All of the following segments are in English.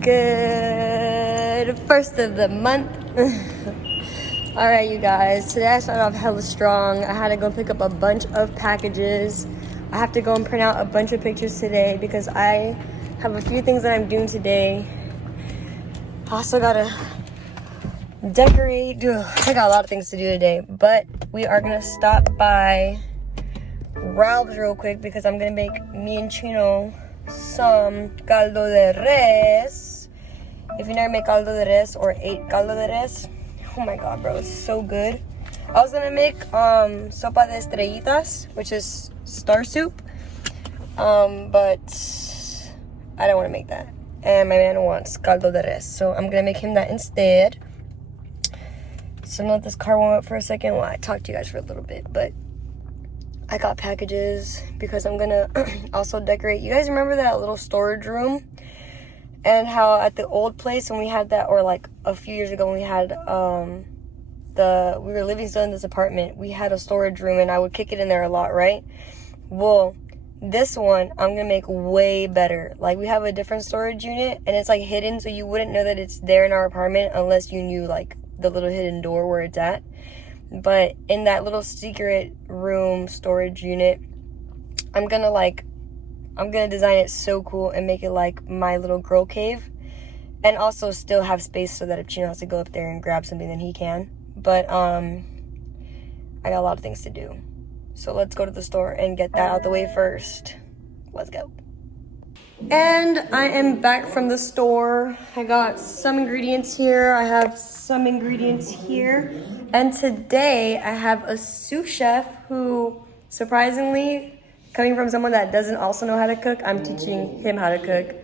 Good first of the month. All right, you guys, today I started off hella strong. I had to go pick up a bunch of packages. I have to go and print out a bunch of pictures today because I have a few things that I'm doing today. I also gotta decorate. I got a lot of things to do today, but we are gonna stop by Ralph's real quick because I'm gonna make me and Chino some caldo de res. If you never made caldo de res or ate caldo de res, oh my god, bro, it's so good. I was gonna make sopa de estrellitas, which is star soup, but I don't want to make that, and my man wants caldo de res, so I'm gonna make him that instead. So let this car warm up for a second while I talk to you guys for a little bit. But I got packages because I'm gonna also decorate. You guys remember that little storage room? And how at the old place when we had that, or like a few years ago when we had we were living still in this apartment, we had a storage room and I would kick it in there a lot, right? Well, this one I'm gonna make way better. Like, we have a different storage unit and it's like hidden, so you wouldn't know that it's there in our apartment unless you knew like the little hidden door where it's at. But in that little secret room storage unit, I'm gonna design it so cool and make it like my little girl cave, and also still have space so that if Chino has to go up there and grab something, then he can. But I got a lot of things to do, so let's go to the store and get that out the way first. Let's go. And I am back from the store. I got some ingredients here. I have some ingredients here. And today I have a sous chef who, surprisingly, coming from someone that doesn't also know how to cook, I'm teaching him how to cook.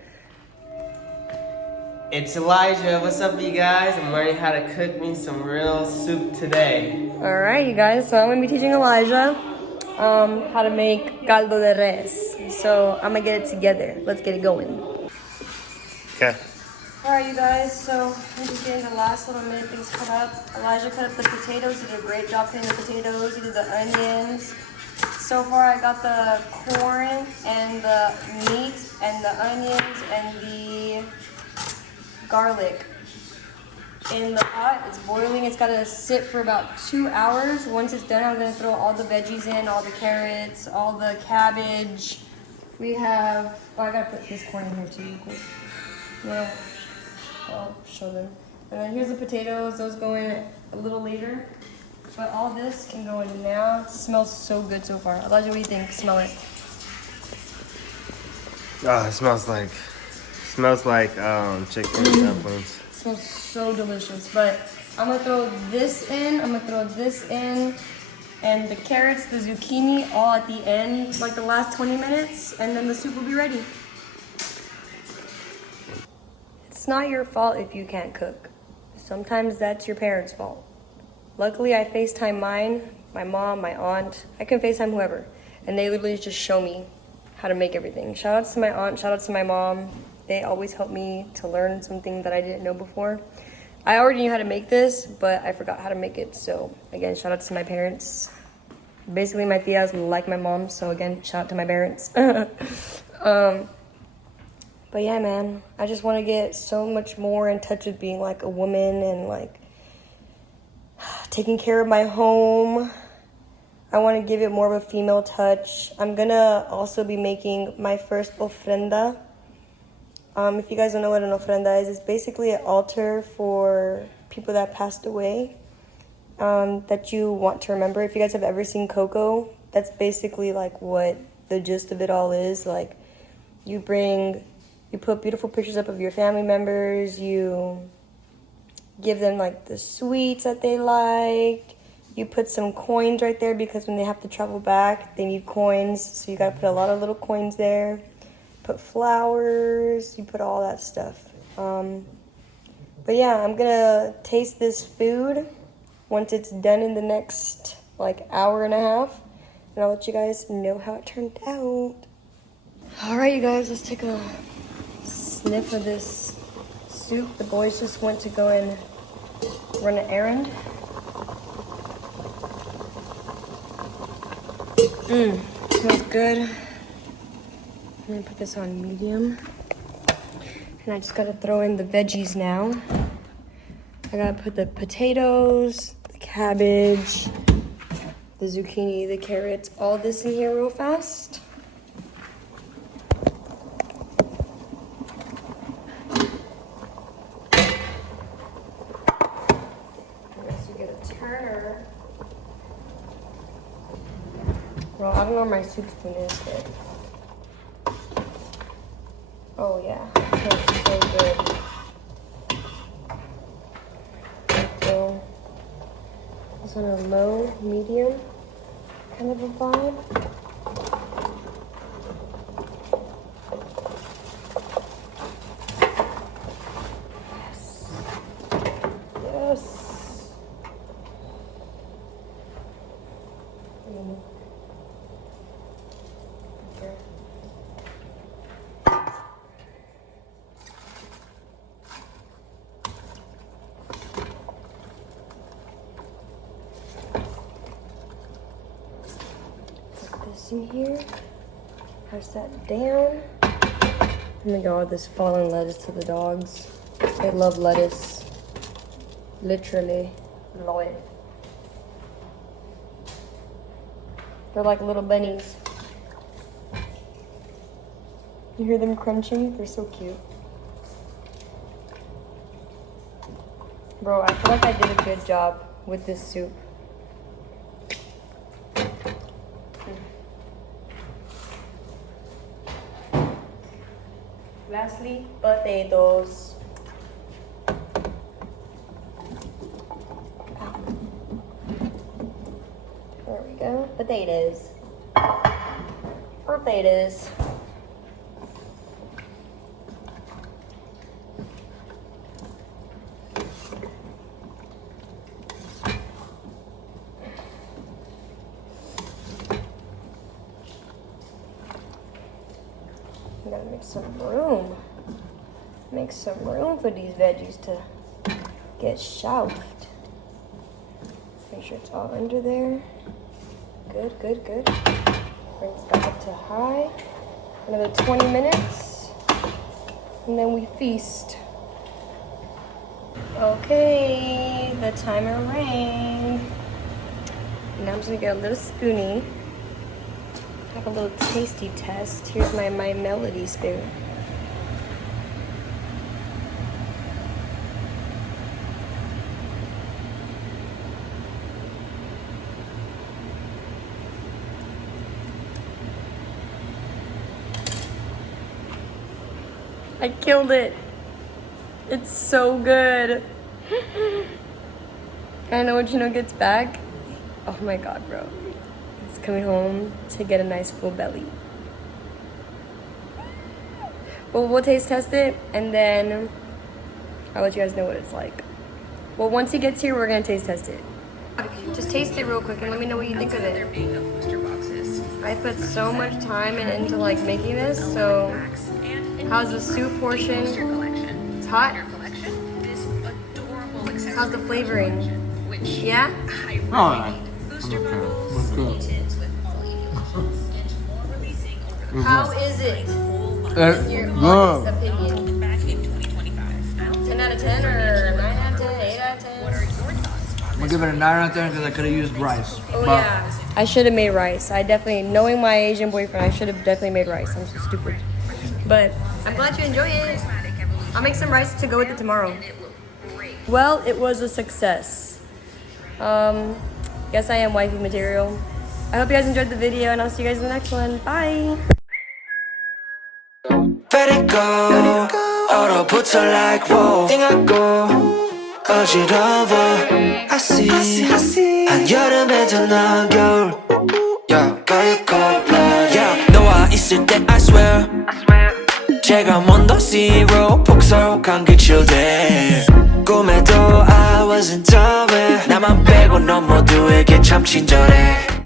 It's Elijah. What's up, you guys? I'm learning how to cook me some real soup today. All right, you guys. So I'm going to be teaching Elijah how to make caldo de res. So I'm going to get it together. Let's get it going. Okay. All right, you guys. So I'm just getting the last little minute things cut up. Elijah cut up the potatoes. He did a great job cutting the potatoes. He did the onions. So far, I got the corn and the meat and the onions and the garlic in the pot. It's boiling. It's got to sit for about 2 hours. Once it's done, I'm going to throw all the veggies in, all the carrots, all the cabbage. We have, I got to put this corn in here too, real quick. Well, I'll show them. And then here's the potatoes. Those go in a little later. But all this can go in now. It smells so good so far. Elijah, what do you think? Smell it. Oh, it smells like chicken and dumplings. It smells so delicious. But I'm gonna throw this in. I'm gonna throw this in, and the carrots, the zucchini, all at the end, like the last 20 minutes, and then the soup will be ready. It's not your fault if you can't cook. Sometimes that's your parents' fault. Luckily, I FaceTime my mom, my aunt. I can FaceTime whoever. And they literally just show me how to make everything. Shout out to my aunt, shout out to my mom. They always help me to learn something that I didn't know before. I already knew how to make this, but I forgot how to make it. So again, shout out to my parents. Basically, my tias like my mom. So again, shout out to my parents. But yeah, man, I just want to get so much more in touch with being like a woman and like taking care of my home. I want to give it more of a female touch. I'm gonna also be making my first ofrenda. If you guys don't know what an ofrenda is, it's basically an altar for people that passed away, that you want to remember. If you guys have ever seen Coco, that's basically like what the gist of it all is. Like, you put beautiful pictures up of your family members, you give them like the sweets that they liked. You put some coins right there because when they have to travel back, they need coins. So you gotta put a lot of little coins there. Put flowers, you put all that stuff. But yeah, I'm gonna taste this food once it's done in the next like hour and a half. And I'll let you guys know how it turned out. All right, you guys, let's take a sniff of this soup. The boys just went to go and run an errand. Smells good. I'm gonna put this on medium. And I just gotta throw in the veggies now. I gotta put the potatoes, the cabbage, the zucchini, the carrots, all this in here real fast. Unless you get a turner. Well, I don't know where my soup spoon is, but... Oh yeah, it smells so good. So, it's on a low, medium kind of a vibe. Yes. Yes. Okay. In here, press that down. Oh my god, this fallen lettuce to the dogs. They love lettuce. Literally love it. They're like little bunnies. You hear them crunching? They're so cute. Bro, I feel like I did a good job with this soup. Lastly, potatoes. There we go. Potatoes. Potatoes. I gotta make some room. Make some room for these veggies to get shelved. Make sure it's all under there. Good, good, good. Bring this back up to high. Another 20 minutes. And then we feast. Okay, the timer rang. Now I'm just gonna get a little spoonie. Have a little tasty test. Here's my melody spoon. I killed it. It's so good. I know what gets back. Oh my god, bro. He's coming home to get a nice full belly. Well, we'll taste test it and then I'll let you guys know what it's like. Well, once he gets here, we're gonna taste test it. Just taste it real quick and let me know what you think of it. I put so much time into like making this, so how's the soup portion? It's hot. How's the flavoring? Yeah? Oh, it's good. How is it? It's Your good. honest opinion. 10 out of 10 or 9 out of 10, 8 out of 10? I'm gonna give it a 9 out of 10 because I could have used rice. Oh yeah. I should have made rice. I definitely, knowing my Asian boyfriend, I should have definitely made rice. I'm so stupid. But I'm glad you enjoy it. I'll make some rice to go with it tomorrow. Well, it was a success. Guess I am wifey material. I hope you guys enjoyed the video and I'll see you guys in the next one. Bye. Let it go. 얼어붙어 like whoa. 띵하고 어지러워. I see. 한여름에도 넌 겨울. Yeah, yeah. 너와 있을 때 I swear. 제가 먼저 zero 폭설한 그 childer. 꿈에도 I wasn't aware. 나만 빼고 넌 모두에게 참 친절해.